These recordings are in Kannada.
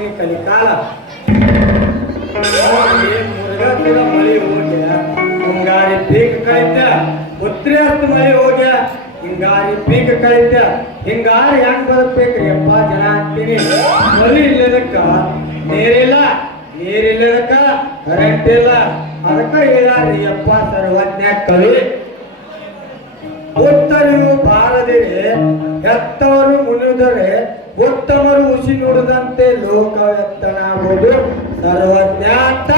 ಹಾಕ್ತೀನಿ ಕಲಿಕಾಲ ಮುರುಘಾತಿರ ಮಳೆ ಹೋಗ್ಯ ಮುಂಗಾರಿ ಪೀಕ್ ಕಳಿತ ಉತ್ತರ ಮಳೆ ಹೋಗ್ಯ ಹಿಂಗಾರಿ ಪೀಕ್ ಕಳಿತ ಹಿಂಗಾರಿ ಹೆಂಗ್ ಬದುಕ್ಬೇಕ್ರಿ ಅಪ್ಪ ಜನ ಹಾಕ್ತೀನಿ ಮಳೆ ಇಲ್ಲದಕ್ಕ ನೀರಿಲ್ಲ ನೀರಿಲ್ಲದಕ್ಕ ಕರೆಂಟ್ ಇಲ್ಲ ಅದಕ್ಕ ಹೇಳಾರಿ ಅಪ್ಪ ಸರ್ವಜ್ಞ ಕವಿ ಉತ್ತರಿಯು ಬಾರದಿರೆ ಹೆತ್ತವರು ಮುನಿದರೆ ಉತ್ತಮರು ಹುಸಿ ನುಡಿದಂತೆ ಲೋಕವೆತ್ತನಾಗುವುದು ಸರ್ವಜ್ಞ ಅಂತ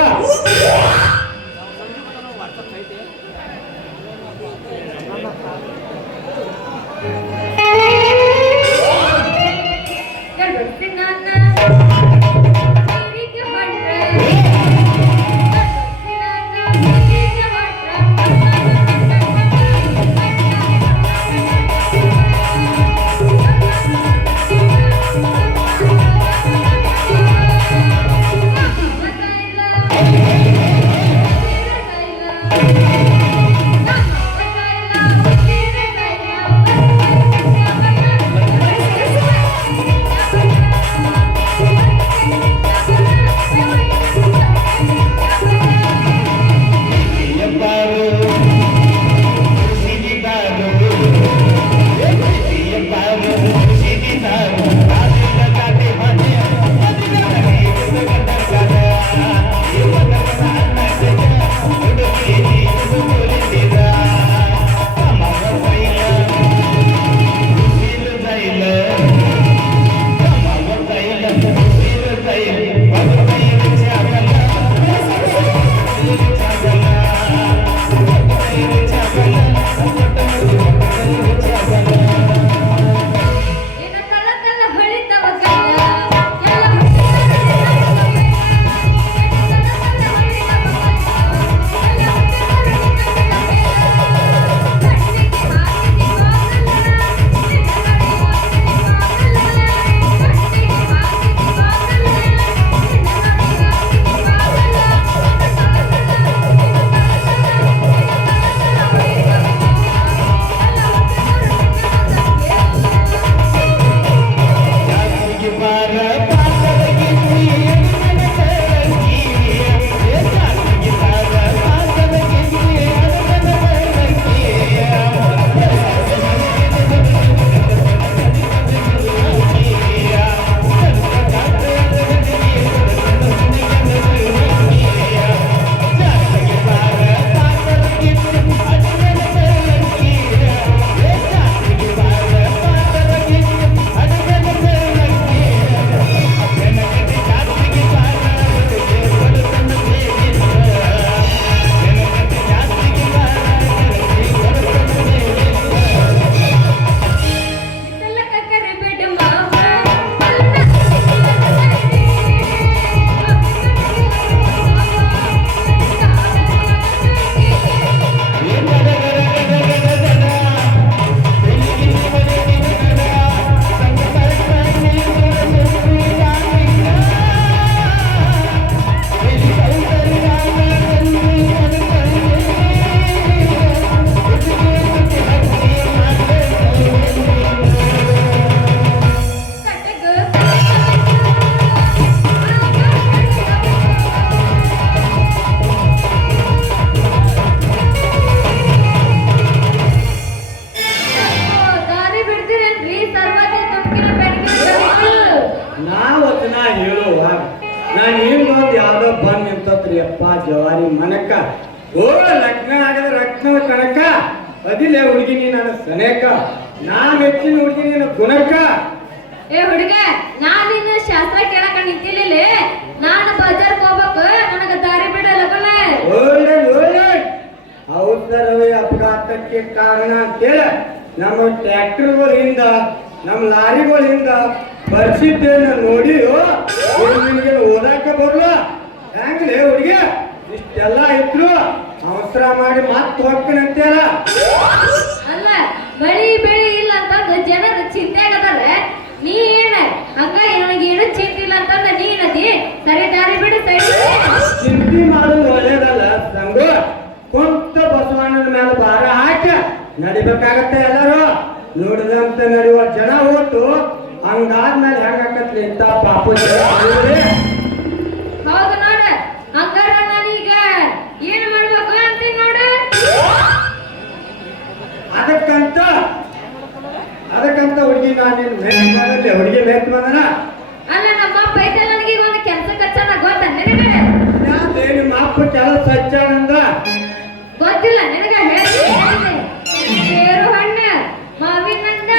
ಜವಾರಿ ಮನಕ ಓ ಲಗ್ನ ಆಗದ ರತ್ನ ಕನಕ ಅದಿಲ್ಲ ಹುಡುಗಿನಿ ನನ್ನ ಸನೇಕ ನಾ ಮೆಚ್ಚಿನ ಹುಡುಗಿನಿ ನನ್ನ ಗುಣಕ ಏ ಹುಡುಗ ನಾನಿನ್ನ ಶಾಸ್ತ್ರ ಕೇಳಕ ನಿಂತಿಲ್ಲ ನಾನು ಬಜಾರ್ಗೆ ಹೋಗ್ಬೇಕು ನನಗ ದಾರಿ ಬಿಡಲ್ಲ ಒಳ್ಳೆ ಒಳ್ಳೆ ಅವಸರವೇ ಅಪಘಾತಕ್ಕೆ ಕಾರಣ ಅಂತೇಳ ನಮ್ಮ ಟ್ರ್ಯಾಕ್ಟರ್ಗಳಿಂದ ನಮ್ಮ ಲಾರಿಗಳಿಂದ ಪರಿಸ್ಥಿತಿಯನ್ನು ನೋಡಿ ನಿನಗೆ ಓದಾಕ ಬರಲ್ಲ ಹೆಂಗ್ಲೇ ಹುಡುಗಿ ಇಷ್ಟೆಲ್ಲ ಇದ್ರು ಅವಸರ ಮಾಡಿ ಮಾತು ಹೋಗ್ತೀನಂತೇಳ ಅಲ್ಲ ಬಳಿ ಬೆಳಿ ಇಲ್ಲ ಅಂತಂದ ಜನರ ಚಿಂತೆ ಆಗದಾರೆ ನೀ ಏನ ಹಂಗ ನನಗೆ ಏನು ಚಿಂತೆ ಇಲ್ಲ ಅಂತಂದ ನೀನದಿ ಸರಿ ದಾರಿ ಬಿಡು ಚಿಂತೆ ಮಾಡೋದು ಒಳ್ಳೇದಲ್ಲ ಸಂಗು ಕೊಂತ ಬಸವಣ್ಣನ ಮೇಲೆ ಭಾರ ಹಾಕ ನಡಿಬೇಕಾಗತ್ತೆ ಎಲ್ಲರೂ ನೋಡಿದಂತ ನಡೆಯುವ ಜನ ಹೊತ್ತು ಹಂಗಾದ್ಮೇಲೆ ಹೆಂಗಾಕತ್ಲಿ ಇಂತ ಪಾಪು ಹೌದು ನೋಡ. ಹಂಗಾರ ನಾನೀಗ ಏನ್ ಮಾಡ್ಬೇಕು ಅಂತೀನಿ ನೋಡ. ಅದಕ್ಕಂತ ಹುಡುಗಿ ನಾನು ಹುಡುಗಿ ಬೇಕು ಬಂದನ. ಅಲ್ಲ ನಮ್ಮ ಅಪ್ಪ ಐತಲ್ಲ ನನಗೆ ಒಂದು ಕೆಲಸ ಕಚ್ಚನ ಗೊತ್ತ ನಿನಗೆ? ಯಾವ್ದೇ ನಿಮ್ಮ ಅಪ್ಪ ಕೆಲಸ ಹಚ್ಚಾನಂದ್ರ ಗೊತ್ತಿಲ್ಲ ನಿನಗ? ಹೇಳಿ. ಸೇರು ಹಣ್ಣ, ಮಾವಿನ ಹಣ್ಣ,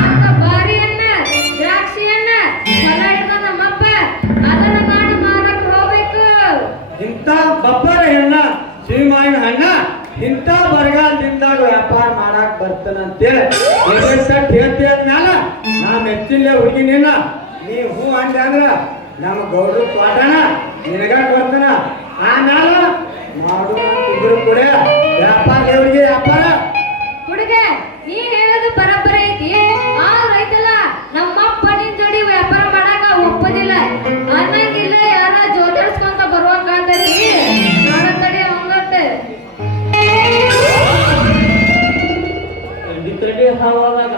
ಮತ್ತ ಬಾರಿ ಹಣ್ಣ, ದ್ರಾಕ್ಷಿ ಹಣ್ಣ ಹೊಲ ಹಿಡ್ದ ನಮ್ಮಪ್ಪ. ಅದನ್ನ ನಾನು ಮಾರಕ್ ಹೋಗ್ಬೇಕು. ಇಂಥ ಬಬ್ಬರ ಹೆಣ್ಣ ಶ್ರೀಮಾಯಿನ ಹಣ್ಣ ಇಂಥ ಬರಗಾಲದಿಂದಾಗ ವ್ಯಾಪಾರ ಮಾಡಾಕ್ ಬರ್ತಾನಂತೇಳಿ ಹೇಳ್ತಿ ಅಂದ್ಮ್ಯಾಲ ನಾ ಮೆಚ್ಚಿಲ್ಲ ಹುಡುಗಿ ನಿನ್ನ. ನೀ ಹೂ ಅಂದೆ ಅಂದ್ರ ನಮ್ಮ ಗೌಡ್ರ ತೋಟನ ನಿನಗ ಬರ್ತಾನ. ಆಮ್ಯಾಲ ಮಾಡು ಇದ್ರು ಕೂಡ ವ್ಯಾಪಾರ ದೇವ್ರಿಗೆ ವ್ಯಾಪಾರ. ಹುಡುಗ ನೀ ಹೇಳೋದು ಬರಬ್ಬರಿ ಐತಿ. ಆ ರೈತಲ್ಲ ನಮ್ಮಪ್ಪ ನಿನ್ ಜೋಡಿ ವ್ಯಾಪಾರ ಮಾಡಾಕ ಒಪ್ಪದಿಲ್ಲ ಅನ್ನಂಗಿಲ್ಲ. ಯಾರ ಜೋತಾಡ್ಸ್ಕೊಂತ ಬರುವಂಗಾದ್ರಿ ನೋಡತ್ತಡಿ ಹಂಗತ್ತೆ. ತಂಡಿ ಹಾವಾದಾಗ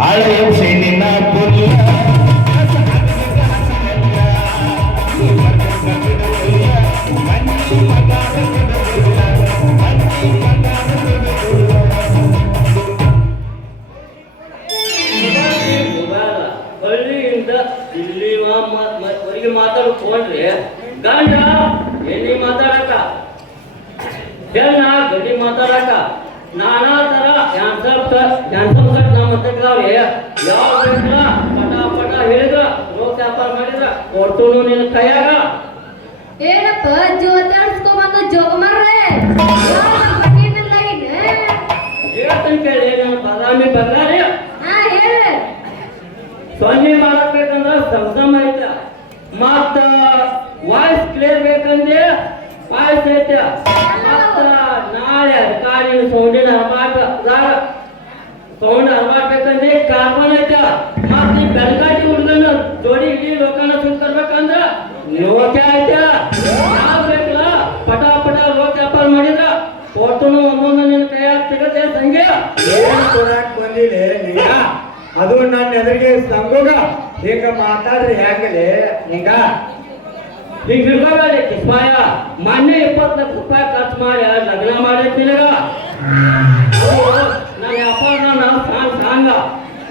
ಹಳೆಯ ಸೈನಿನ ಪುಲ್ಲ ಹಳ್ಳಿಯಿಂದ ಇಲ್ಲಿವರೆಗೆ ಮಾತಾಡ್ಕೊಂಡ್ರಿ ಗಂಡ ಎಣ್ಣೆ ಮಾತಾಡಕ ಹೆಣ್ಣ ಗಡ್ಡಿ ಮಾತಾಡಕ ನಾನಾ ತರ ಹ್ಯಾಂಡ್ಸಮ್ ಸಟ್ ನಮ್ಮ ಹತ್ತಿರವ್ರಿ. ಯಾವ ಬೇಕಲ್ಲ ಪಟ ಹೇಳಿದ್ರ ರೋಗ ವ್ಯಾಪಾರ ಮಾಡಿದ್ರ ಕೊಡ್ತೂನು ನಿನ್ನ ಕೈಯಾಗ. ಏನಪ್ಪ ಜೋತಾಡ್ಸ್ಕೊಂಬಂದು ಜೋಗ ಮಾರ್ರೆ ಹೇಳ್ತೀನಿ ಕೇಳಿ. ನನ್ನ ಬಾದಾಮಿ ಬಂಗಾರಿ ಹೇಳ. ಸೊನ್ನೆ ಮಾಡಬೇಕಂದ್ರ ಸಂಸಮ್ ಐತ, ಮತ್ತ ವಾಯ್ಸ್ ಕ್ಲಿಯರ್ ಬೇಕಂದ್ರೆ ವಾಯ್ಸ್ ಐತ, ಮತ್ತ ನಾಳೆ ಕಾಡಿನ ಸೌಂಡಿನ ಸೌಂಡ್ ಹರ್ಮಾಡ್ಬೇಕಂದ್ರೆ ಕಾರ್ಬನ್ ಐತ, ಮತ್ತ ಈ ಬೆಳಗಾಟಿ ಹುಡುಗನ ಜೋಡಿ ಇಡೀ ಲೋಕನ ಸುಂಕರ್ಬೇಕಂದ್ರ ಲೋಕೆ ಐತ. ಯಾವ್ ಬೇಕಲ್ಲ ಪಟ ಲೋಕ ವ್ಯಾಪಾರ ಮಾಡಿದ್ರ ಕೊಡ್ತನು ಒಂದೊಂದು ನಿನ್ನ ಕೈಯಾಗ ಸಿಗತ್ತೆ ಸಂಖ್ಯೆ. ಏನ್ ಕೊಡಾಕ್ ಬಂದಿಲ್ಲ ನೀಗ? ಅದು ನನ್ನ ಎದುರಿಗೆ ಸಂಗೋಗ ಹಿಂಗ ಮಾತಾಡ್ರಿ ಹೆಂಗಲೇ ಹಿಂಗ ಹಿಂಗ ಇರ್ಬೇಕಲ್ಲಿ ಕಿಸ್ಮಾಯ. ಮೊನ್ನೆ 20 ಲಕ್ಷ ರೂಪಾಯಿ ಖರ್ಚು ಮಾಡಿ ಲಗ್ನ ಮಾಡಿರ್ತೀನಿ. ನನ್ನ ವ್ಯಾಪಾರ ಸಾಂಗ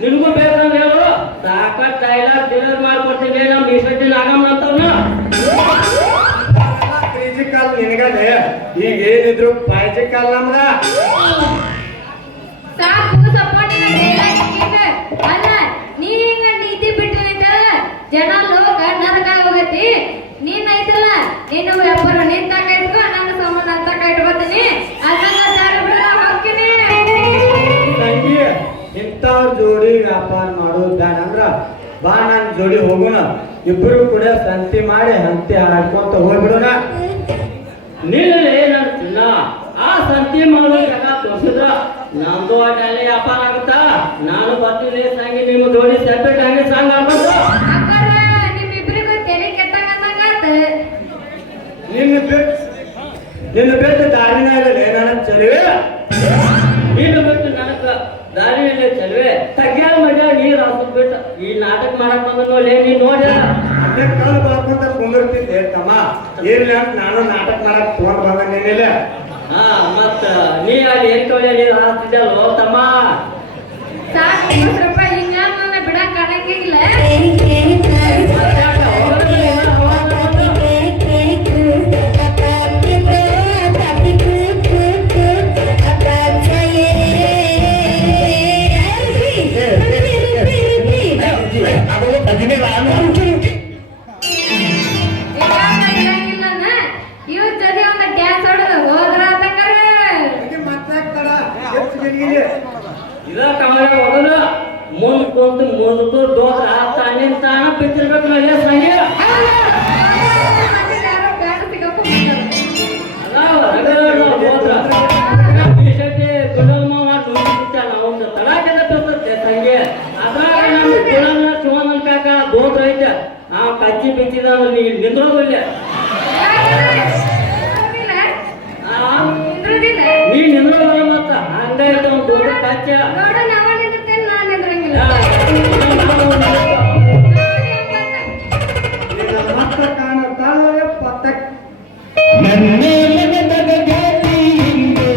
ನಿನ್ಗೂ ಬೇಕಂದ್ರೆ ಹೇಳು, ಸಾಕಷ್ಟು ಡೈಲಾಗ್ ಡಿಲರ್ ಮಾಡ್ಕೊಡ್ತೀನಿ. ನಮ್ಮ ಮೀಸಟ್ಟಿ ನಾಗಮ್ಮ ಅಂತವ್ನ ಕ್ರೇಜಿ ಕಾಲ್ ನಿನಗದೆ. ಈಗ ಏನಿದ್ರು ಪಾಯ್ಜಿ ಕಾಲ್ ನಮ್ದ. ಸಾಕು ಸಪೋರ್ಟಿನ ಅಲ್ಲ ನೀ ಹಿಂಗ ನೀತಿ ಬಿಟ್ಟು ನಿಂತಲ್ಲ ಜನ ಲೋಕ ನರಕ ಹೋಗತಿ. ನೀನ್ ಐತಲ್ಲ ನಿನ್ನ ವ್ಯಾಪಾರ ನಿಂತ ಇಟ್ಕೋ, ನನ್ನ ಸಂಬಂಧ ಅಂತ ಇಟ್ಕೋತೀನಿ. ಅದನ್ನ ಹಾಕ್ತೀನಿ. ತಂಗಿ ಇಂಥವ್ರ ಜೋಡಿ ವ್ಯಾಪಾರ ಮಾಡೋದು ಬ್ಯಾಡ ಅಂದ್ರ ಬಾ ನನ್ನ ಜೋಡಿ ಹೋಗೋಣ. ಇಬ್ರು ಕೂಡ ಸಂತಿ ಮಾಡಿ ಹಂತಿ ಹಾಡ್ಕೊಂತ ಹೋಗ್ಬಿಡೋಣ. ನೀನಲ್ಲಿ ಏನಂತ ಆ ಸಂತಿ ಮಾಡೋ ಜಗ ತೋರಿಸಿದ್ರ ನಮ್ದು ಅಲ್ಲೇ ವ್ಯಾಪಾರ ಆಗುತ್ತಾ. ನಾನು ಬರ್ತೀನಿ ಸಂಗಿ ನಿಮ್ಮ ಜೋಡಿ ಸೆಪರೇಟ್ ಆಗಿ ಸಾಂಗ್ ಆಗ್ಬೋದು. ನಿಮ್ಮಿಬ್ರಿಗೂ ತೆರೆ ಕೆಟ್ಟಂಗಂಗಾತ. ನಿನ್ನ ಬಿಟ್ಟು ದಾರಿನ ಇರಲಿ ನನ್ನ ಚಲಿವೆ. ನೀನು ಬಿಟ್ಟು ನನಗ ದಾರಿಯಲ್ಲಿ ಚಲುವೆ ತಗ್ಯಾರ ಮಜ ನೀರು ಹಾಕೋದ್ ಬಿಟ್ಟು ಈ ನಾಟಕ ಮಾಡಕ್ ಬಂದ್ರೆ ನೀನ್ ನೋಡ ಅದೇ ಕಾಲ ಬರ್ಕೊಂತ ಕುಂದಿರ್ತಿದ್ದೆ ತಮ್ಮ. ಇರ್ಲಿ ಅಂತ ನಾನು ನಾಟಕ ಮಾಡಕ್ ತಗೊಂಡ್ ಬಂದೇನಿಲ್ಲ. ಹಾ ಮತ್ತ ನೀ ಅಲ್ಲಿ ಏನ್ ತೊಳೆ ನೀರು ಹಾಕ್ತಿದ್ದಲ್ವ ತಮ್ಮ. ಸಾಕು ರೂಪಾಯಿ ಹಿಂಗ ಬಿಡಕ್ ಕಾಣಂಗಿಲ್ಲ. ಮತ್ತೆ ಮುದುಕು ದೋತ್ರ ತಾನಿನ್ ತಾನ ಬಿತ್ತಿರ್ಬೇಕು ನನಗೆ ಸಂಜೆ ಯಾರೋ ಬ್ಯಾಡ ಸಿಗಪ್ಪ ದೋತ್ರ ಈ ಸತಿ ಗುಂಡಲ್ ಮಾವ ನುಗ್ಗಿಬಿಟ್ಟ ನಾವು ತಡಾಕೆಲ್ಲ ಬರ್ತದೆ ಸಂಜೆ ಅದ್ರಾಗ ನಮ್ಮ ಗುಣನ ಶಿವನನ್ ಕಾಕ ದೋತ್ರ ಐತೆ ನಾವು ಕಚ್ಚಿ ಬಿಚ್ಚಿದ ನಿಂದ್ರೋದಿಲ್ಲ ನೀ ನಿಂದ್ರೋದಿಲ್ಲ ಮತ್ತ ಹಂಗಾಯ್ತು ಅವ್ನು ದೋತ್ರ ಕಚ್ಚ ನೋಡ ನಾವ ನಿಂತಿರ್ತೇನೆ ನಾನು ನಿಂದ್ರಂಗಿಲ್ಲ ಮತ್ತ ಕಾಣುತ್ತಾಳೆ ಪತ್ತ ನನ್ನೇ ಮನದಾಗ ಗೆದ್ದಿ ಇಂದು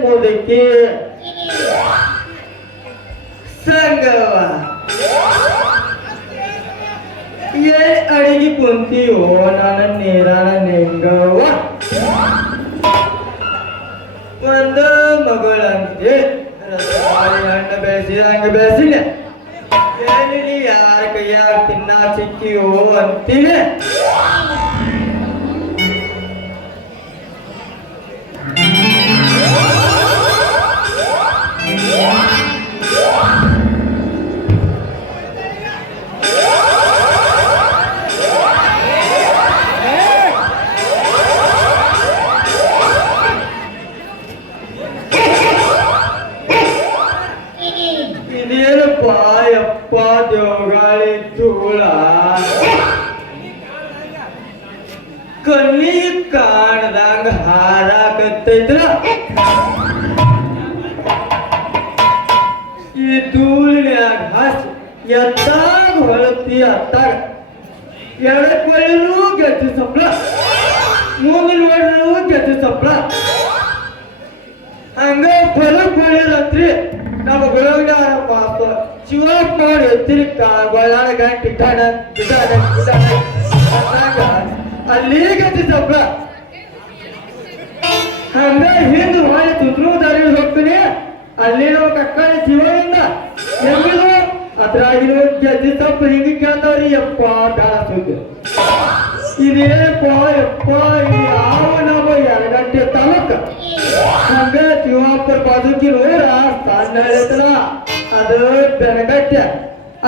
ಮುದುಕಿ ಸಂಗವ ಏ ಅಡಿಗೆ ಕುಂತೀವೋ ನನ್ನ ನೀರಾನ ನಿಂಗವ್ವ ಒಂದು ಮಗಳಂತೆ ರಸಬಾಳಿ ಹಣ್ಣು ಬೆಳೆಸಿ ಹಂಗೆ ಬೆಳೆಸಿಲ್ಲ ಎಲ್ಲಿ ಯಾರ ಕೈಯಾಗ ತಿನ್ನ ಸಿಕ್ಕಿವೋ ಅಂತೀನಿ ಇದೇನಪ್ಪ ಯಪ್ಪ ದೇವಗಾಳಿ ಧೂಳ ಕಣ್ಣಿ ಕಾಣದಂಗ ಹಾರಾಕತ್ತೈತ್ರ ಈ ಧೂಳಿನ್ಯಾಗ ಹಾಸಿ ಎತ್ತಾಗ ಹೊಳತಿ ಅತ್ತಾಗ ಎಡಕ್ ಒಳ್ಳೆರು ಗೆದ್ದು ಸಪ್ಲ ಮುಂದೆ ನೋಡ್ರು ಗೆದ್ದು ಸಪ್ಲ ಹಂಗ ಫಲಕ್ ಒಳ್ಳೆಯದತ್ರಿ ನಮ್ಮ ಗುರುವಿನಾರ ಪಾಪ ಶಿವಪ್ಪ ಮಾಡಿ ಎತ್ತಿರಿಕ ಗೊಳ್ಳಾಡ ಗಂಟೆ ಇಟ್ಟಾಡ ಅಲ್ಲಿ ಗೆದ್ದು ಸಪ್ಲ ಹಂಗ ಹಿಂದೆ ಮಾಡಿ ತುದ್ರು ದಾರಿ ಹೋಗ್ತೀನಿ ಅಲ್ಲಿ ನಾವು ಕಕ್ಕಳಿ ಜೀವನಿಂದ ಹೆಂಗಿದ್ರು ಅದ್ರಾಗಿರೋ ಗೆದ್ದಿ ತಪ್ಪು ಹಿಂಗೆ ಕೇಳ್ತಾವ್ರಿ ಯಪ್ಪ ಬೇಡ ಸುದ್ದಿ ಇದೇನಪ್ಪ ಯಪ್ಪ ಯಾವ ನಾವು 2 ಗಂಟೆ ತಾಲೂಕ ಹಂಗ ಶಿವಾಪುರ ಬಾಜುಕಿ ನೋಡ ಸಣ್ಣ ಹೇಳ್ತನ ಅದು ಬೆನಗಟ್ಟೆ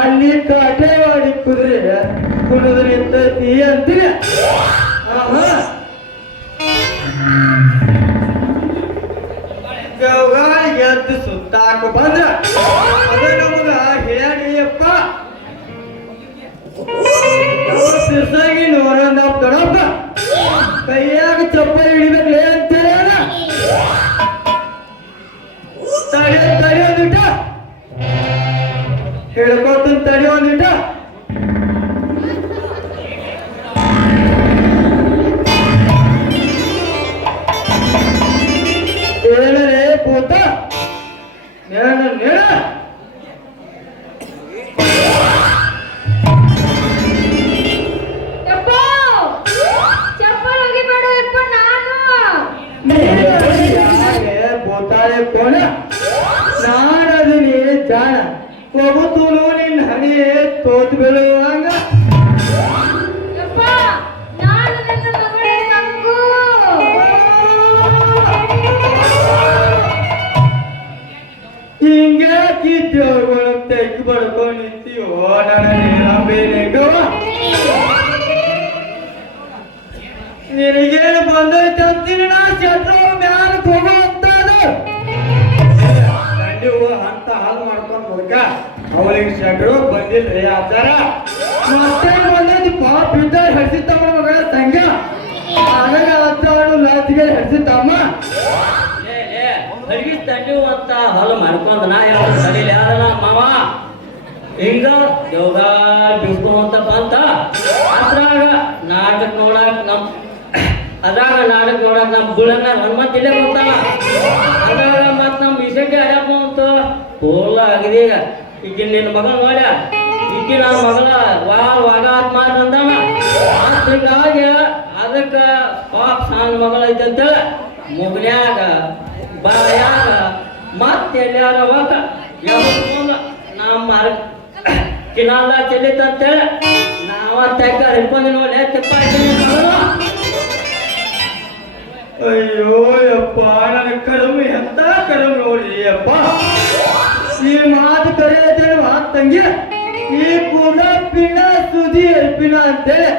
ಅಲ್ಲಿ ಕಾಟೇವಾಡಿ ಕುದುರೆ ಕುಡಿದು ನಿಂತೈತಿ ಅಂತೀನಿ ಗೌಗಾಳಿ ಗೆದ್ದು ಸುತ್ತಾಕ ಬಂದ್ರ ಅದು ನಮಗ ಹೇಳಿಯಪ್ಪ ಸಿರ್ಸಾಗಿ ನೋಡಂದ ಕಣಪ್ಪ ಕೈಯಾಗ ಚಪ್ಪಲಿ ಹಿಡಿಬೇಕಲೇ ಅಂತೇಳಿ ತಡಿ ಒಂದಿಟ ಹೇಳ್ಕೊತ ತಡಿ ಒಂದಿಟ ಏನರೇ ಕೂತ ನೇಣ ಬೋತಾಳೆ ಕೋಣ ನಾನದಿನಿ ಜಾಣ ಒಬ್ಬತೂನು ನಿನ್ನ ಹಣಿ ತೋತ್ ಬೀಳುವಂಗ ಹಿಂಗ್ಯಾಕಿ ದೇವ್ರುಗಳು ತೆಗ್ದು ಬಡ್ಕೊಂಡು ನಿಂತೀವೋ ನನ್ನ ಬೇನೆಗವ ನಿನಗೇನು ಬಂದೈತೆ ಅಂತೀನಿ ನಾ ಶೆಟ್ರು ಮ್ಯಾಲಕ್ ಹೋಗೋ ಅಂತದು ದಂಡಿ ಅಂತ ಹಾಲು ಮಾಡ್ಕೊಂಡು ಹೋಗ ಅವಳಿಗೆ ಶೆಟ್ರು ಬಂದಿಲ್ರಿ ಆಚಾರ ಮತ್ತೆ ಬಂದೈತಿ ಪಾಪ ಇದ್ದ ಹಡ್ಸಿತ್ತಮ್ಮ ಮಗಳ ತಂಗ ಆಗ ಹತ್ತಾಡು ಲಾತಿಗೆ ಹಡ್ಸಿತ್ತಮ್ಮ ಅಡಿಗೆ ತಂಡಿ ಅಂತ ಹಾಲು ಮಾಡ್ಕೊಂಡ ನಾ ಯಾವ ಸರಿಲಿ ಯಾರಲ್ಲ ಮಾವ ಹಿಂಗ ಯೋಗ ಬಿಡ್ಕೊಂತ ಬಂತ ಅದ್ರಾಗ ನಾಟಕ ನೋಡಕ್ ನಮ್ ಬುಳನ್ನ ಹನುಮಂತ ಇಲ್ಲೇ ಬರ್ತಾನ ಅದ್ರಾಗ ಮತ್ ನಮ್ ವಿಷಯಕ್ಕೆ ಅಡ್ಯಪ್ಪ ಅಂತ ಪೋಲ ಆಗಿದೆ ಈಗ ನಿನ್ನ ಮಗ ನೋಡ್ಯ ಈಗ ನನ್ನ ಮಗಳ ವಾಗ ಆತ್ ಮಾಡ್ದಂದಾನ ಹಿಂಗಾಗಿ ಅದಕ್ಕ ಪಾಪ ಸಣ್ಣ ಮಗಳ ಐತಂತ ಮುಗ್ನ್ಯಾಗ ಬಾಯಾಗ ಮತ್ತೆ ಎಲ್ಲಾರ ಹೋಗ ಯಾವಾಗ ನಮ್ಮ ಕಿನಾಲ ಚೆಲ್ಲಿತ್ತಂತೇಳಿ ನಾವ ತೆಗ್ಗ ಹಿಡ್ಕೊಂಡು ನೋಡಿ ತಿಪ್ಪ ಅಯ್ಯೋ ಯಪ್ಪ ನನ್ನ ಕಡಮು ಎಂತ ಕಡಮು ನೋಡಿ ಅಪ್ಪ ಈ ಮಾತು ಕರೆಯತೇಳಿ ಮಾತು ತಂಗಿ ಈ ಪೂರ್ಣ ಪಿಣ ಸುದಿ ಅರ್ಪಿನ ಅಂತೇಳಿ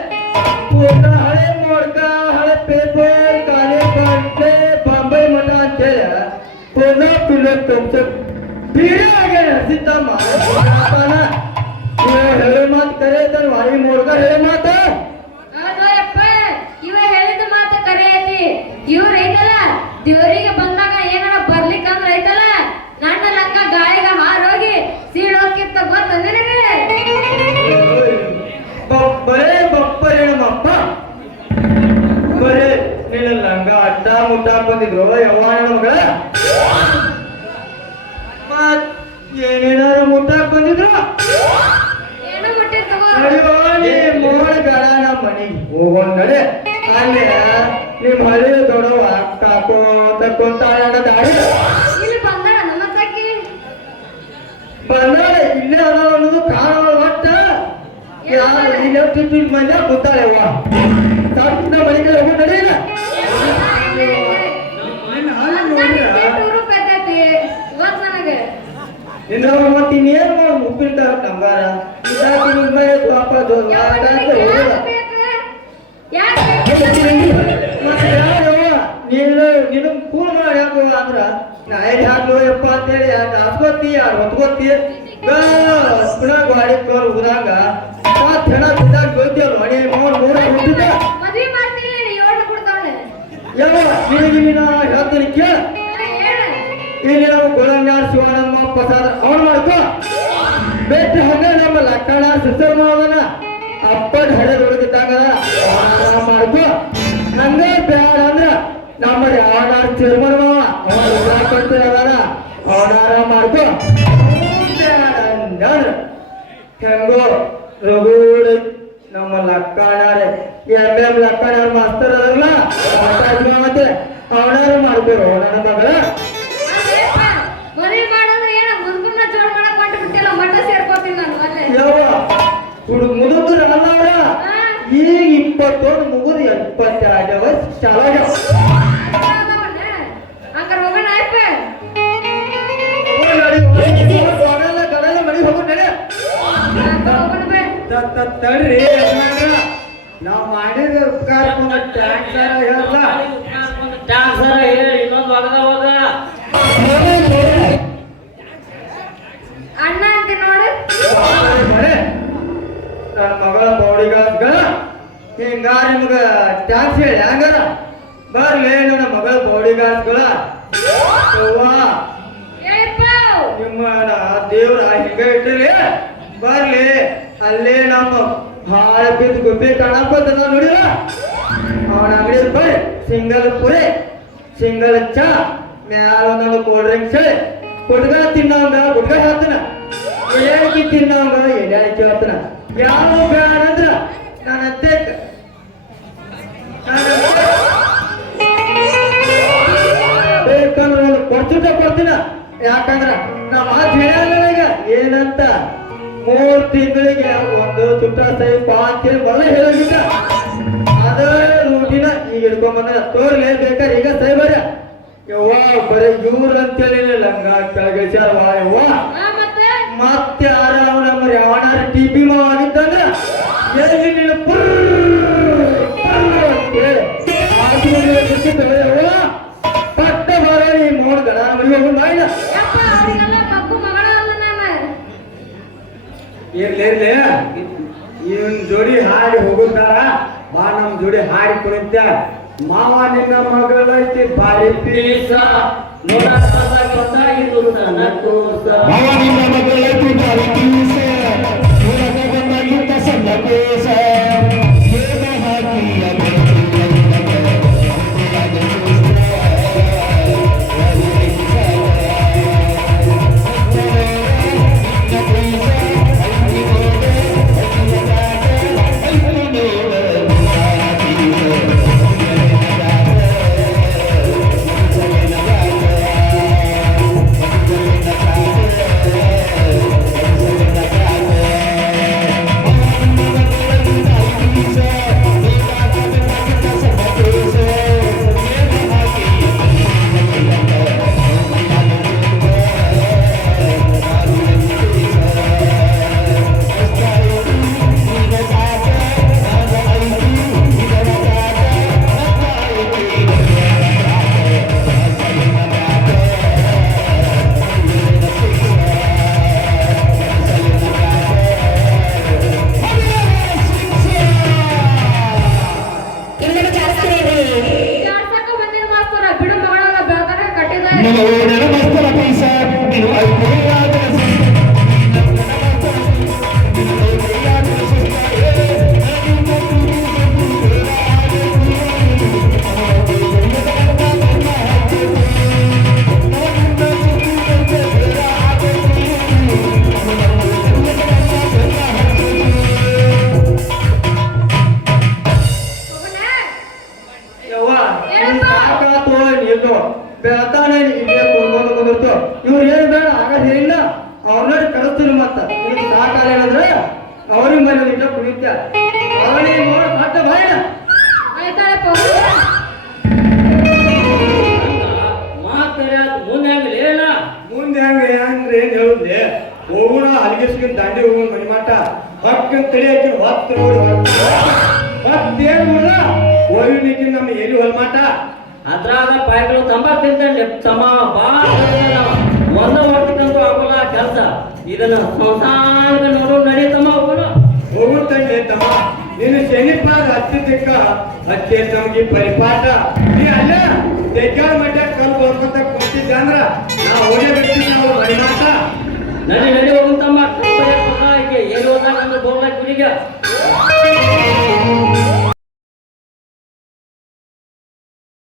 ಪೂರ್ಣ ಹಳೆ ಮೋಡ್ಕ ಹಳೆ ಪೇಪರ್ ಕಾಲೇ ಬಾಂಡೆ ಬಾಂಬೆ ಮಠ ಅಂತೇಳಿ ಪೂರ್ಣ ಪಿಣ ತುಂಬ್ಸ ಬೀಡಿ ಆಗಿ ಹಸಿತ ಮಾತಾನ ಹೇಳಿ ಮಾತು ಕರೆಯತಾನ ವಾರಿ ಮೋಡ್ಕ ಹೇಳಿ ಮಾತ ಇವ ಹೇಳಿದ ಮಾತ ಕರೆ ಐತಿ ಇವ್ರ ಐತಲ್ಲ ದೇವರಿಗೆ ಬಂದಾಗ ಏನಾರ ಬರ್ಲಿಕ್ಕಂದ್ರ ಐತಲ್ಲ ನನ್ನ ಲಕ್ಕ ಗಾಳಿಗ ಹಾರೋಗಿ ಸೀಳೋಕಿತ್ತ ಗೊತ್ತ ನಿನಗೆ ಬರೇ ಬಪ್ಪರೇಣಮ್ಮಪ್ಪ ಬರೇ ನಿನ್ನ ಲಂಗ ಅಡ್ಡ ಮುಟ್ಟ ಬಂದಿದ್ರು ಯವ್ವಾನ ಮಗಳ ಮತ್ ಏನೇನಾರು ಮುಟ್ಟಾಕ್ ಬಂದಿದ್ರು ಏನು ಮುಟ್ಟಿ ತಗೋ ಮೋಳ ಗಡ ನಮ್ಮ ಮನೆಗೆ ಹೋಗೋಣ ನಡೆ ಅಲ್ಲಿ ನಿಮ್ಮ ಹಳ್ಳಿ ದೊಡ್ಡವ ಕಾಕೋತ ಕೊಂತಾಳ ದಾಡಿ ಇಲ್ಲಿ ಬಂದಾಳ ನಮ್ಮ ತಕ್ಕಿ ಬಂದಾಳೆ ಇಲ್ಲೇ ಅದ ಅನ್ನೋದು ಕಾಣವಳ ಒಟ್ಟ ಯಾರು ಇಲ್ಲೇ ಟಿಪ್ಪಿ ಮಂದ ಕೂತಾಳೆ ಅವ್ವ ತಪ್ಪಿನ ಮನೆಗೆ ಹೋಗೋ ನಡೀನ ಇನ್ನು ಮತ್ತೆ ಇನ್ನೇನ್ ಮಾಡ ಉಪ್ಪಿನಕಾಯಿ ನಂಗಾರ ಇದಾಕಿ ನಿಮ್ಮ ಮನೆ ವಾಪಸ್ ನೀನು ಕೂಲ್ ಮಾಡಿ ಹಾಕುವ ಅಂದ್ರ ನಾ ಎಲ್ಲಿ ಹಾಕ್ಲು ಯಪ್ಪ ಅಂತೇಳಿ ಹಾಸ್ಕೊತಿ ಯಾರು ಹೊತ್ಕೊತಿ ಪುನಃ ಗಾಡಿ ಕಾಲು ಉದಂಗ ಹೆಣ ಬಿದ್ದಾಗ ಗೊತ್ತಿಲ್ಲ ನೋಡಿ ಮೂರು ಹುಟ್ಟಿದ ಮದ್ವಿ ಮಾಡ್ತಿಲ್ಲ 7 ಕೊಡ್ತಾವಳೆ ಯಾವ ನಿನಗೆ ನೀನು ಹೇಳ್ತೀನಿ ಕೇಳ ಹೇಳ ಇಲ್ಲಿ ನಾವು ಗೋಳಂಗಾರ್ ಶಿವಾನಂದ ಪ್ರಸಾದ ಅವನು ಮಾಡ್ಕೋ ಬೇಟಿ ಹಂಗ ನಮ್ಮ ಲಕ್ಕಣ ಸಿಸ್ಟರ್ ಮಾಡೋದನ್ನ ಅಪ್ಪಡ್ ಹಳೆ ಹೊಡೆದಿದ್ದಾಗ ಮಾಡ್ಕೋ ಹಂಗ ಬೇಡ ಅಂದ್ರ ನಮ್ಮ ಯಾವನಾರ ಚೇರ್ಮನ್ ಮಾವ ಅವನ ಅವನಾರ ಮಾಡ್ಕೋ ಬೇಡ ಅಂದ್ರ ಹೆಂಗೋ ರಘುಡಿ ನಮ್ಮ ಲಕ್ಕಣಾರೆ ಎಂ ಲಕ್ಕಣ ಮಾಸ್ತರ್ ಅದಲ್ಲ ಮತ್ತೆ ಅವನಾರ ಮಾಡ್ಕೋರು ನನ್ನ ಮಗಳ ಮದುವೆ ಮಾಡೋದು ಏನೋ ಮುದುಕನ್ನ ಜೋಡ್ ಮಾಡಕ್ ಹೊಂಟು ಬಿಟ್ಟಿಲ್ಲ ಮಠ ಸೇರ್ಕೋತೀನಿ ನಾನು ಅಲ್ಲೇ ಯಾವ ಮುದುಕರು ಅಲ್ಲ ಈಗ 21 ಮುಗಿದು 22 ವರ್ಷ ಚಾಲಾಗ ಹಂಗಾರ ಹೋಗೋಣ ಆಯ್ಪ ಗಡಲ ಮನೆ ಹೋಗೋ ನಡೆ ಹೋಗೋಣ ಬೇ ತಡ್ರಿ ನಾವು ಮಾಡಿದ ಉಪಕಾರ ಟ್ಯಾಕ್ಸರ ಹೇಳಲ್ಲ ಟ್ಯಾಕ್ಸರ ಹೇಳಿ ಇನ್ನೊಂದು ಒಗದವಾಗ ಅಣ್ಣ ಅಂತ ನೋಡು ಮನೆ ನನ್ನ ಮಗಳ ಬೌಡಿಗಾಸ್ಗಳ ಹಿಂಗಾರ ನಿಮ್ಗ ಟ್ಯಾಕ್ಸ್ ಹೇಳಿ ಹಂಗಾರ ಬರ್ಲಿ ನನ್ನ ಮಗಳ ಬೌಡಿಗಾಸ್ಗಳ ಏಪ್ಪ ನಿಮ್ಮ ದೇವ್ರ ಹಿಂಗ ಇಟ್ಟಿರಿ ಬರ್ಲಿ ಅಲ್ಲೇ ನಮ್ಮ ಹಾಳ ಬಿದ್ದು ಗುಬ್ಬಿ ಕಾಣಕೋತ ನೋಡಿಲ್ಲ ಅವನ ಅಂಗಡಿ ಬರ್ರಿ ಸಿಂಗಲ್ ಪುರಿ ಸಿಂಗಲ್ ಚಾ ಮ್ಯಾಲ ಒಂದೊಂದು ಕೋಲ್ಡ್ ಡ್ರಿಂಕ್ಸ್ ಹೇಳಿ ಗುಡ್ಗ ತಿನ್ನವಂಗ ಗುಡ್ಗ ಹಾಕ್ತಾನ ಏಳಕಿ ತಿನ್ನವಂಗ ಎಡ್ಯಾಕಿ ಹೇಳ್ತಾನ ಯಾವ ಬೇಡ ಅಂದ್ರ ನನ್ನ ಅತ್ತೆ ಬೇಕಂದ್ರ ಒಂದು ಕೊಡ್ತೀನ ಯಾಕಂದ್ರ ನಾ ಮಾತು ಹೇಳಲ್ಲ ಏನಂತ 3 ತಿಂಗಳಿಗೆ ಒಂದು ಚುಟ್ಟ ಸೈ ಬಾ ಅಂತೇಳಿ ಬಲ್ಲ ಹೇಳೋದಿಲ್ಲ ಅದ ರೂಟಿನ ಈಗ ಹಿಡ್ಕೊಂಬಂದ ತೋರ್ಲೇಬೇಕಾರೆ ಈಗ ಸೈ ಬರ್ಯ ಯವ್ವ ಬರೀ ಇವ್ರು ಅಂತೇಳಿ ಲಂಗ ಕೆಳಗಿಳಿಸ್ಯಾರ ವಾ ಯವ್ವ ಮತ್ತೆ ಯಾರ ನಮ್ಮ ಯಾವನಾರ ಟಿಪಿ ಮಾವ ಆಗಿತ್ತಂದ್ರ ಎಲ್ಲಿ ನೀನು ಪಟ್ಟ ಬರ ನೀ ನೋಡ್ ಗಡ ಮರಿ ಹೋಗಿ ಮಾಡಿದ ಇರ್ಲಿ ಇವನ್ ಜೋಡಿ ಹಾಡಿ ಹೋಗುತ್ತಾರ ಬಾ ನಮ್ ಜೋಡಿ ಹಾಡಿ ಕುಣಿತ ಮಾವ ನಿನ್ನ ಮಗಳ ಐತಿ ಬಾರಿ ಪೀಸ ನೋಡ ಇದು ನನ್ನ ಕೂಸ ಅವನಿಂದ ಮಗಳ ತುಟಾರಿ ಕೀಸ ಪೂರಕ ಬಂದಾಗಿದ್ದ ಸಣ್ಣ ಕೇಸ ಹೇಗ ಹಾಕಿಯ ಬೆಳತಾನೆ ಇಲ್ಲೇ ಕುಡ್ಕೊಂಡು ಕುಂದಿರ್ತು ಇವ್ರು ಏನ್ ಬೇಡ ಆಗದಿಲ್ಲ ಅವ್ರನ್ನ ಕಳಿಸ್ತೀನಿ ಮತ್ತ ಈಗ ಸಾಕಾಲ ಏನಂದ್ರೆ ಅವ್ರಿಗೆ ಮನೆ ಇಟ್ಟ ಕುಡಿತ ಅವನಿಗೆ ನೋಡ ಮತ್ತ ಬಾಯಿನ ಮುಂದೆ ಹೆಂಗ್ರಿ ಏನ್ ಹೇಳುದ್ಲೆ ಹೋಗೋಣ ಹಲಗಿಸ್ಕಿನ್ ದಂಡಿ ಹೋಗೋಣ ಮನಿ ಮಾಟ ಹೊಕ್ಕನ್ ತಡಿ ಹಾಕಿ ಹೊತ್ತು ನೋಡಿ ಮತ್ತೇನ್ ನೋಡ ಓರಿನಿಕ್ಕಿನ ನಮ್ಮ ಎಲ್ಲಿ ಹೊಲ್ಮಾಟ ಅದ್ರಾಗ ಪಾಯ್ಗಳು ತಂಬಾಕ್ತಿಂತ ತಮ್ಮ ಬಾಳ ಒಂದು ಮಾಡ್ತಕ್ಕಂತೂ ಆಗೋಲ್ಲ ಕೆಲಸ ಇದನ್ನ ಸಂಸಾರ ನೋಡೋ ನಡೀತಮ್ಮ ಹೋಗೋಣ ಹೋಗುತ್ತಂಡೆ ತಮ್ಮ ನೀನು ಶನಿಪಾದ ಹತ್ತಿದ್ದಕ್ಕ ಹಚ್ಚೆ ನಮ್ಗೆ ಪರಿಪಾಠ ನೀ ಅಲ್ಲ ತೆಗ್ಗಾಳ ಮಟ್ಟ ಕಲ್ ಬರ್ಕೊತ ಕುಂತಿದ್ದ ಅಂದ್ರ ನಾ ಹೋಗೇ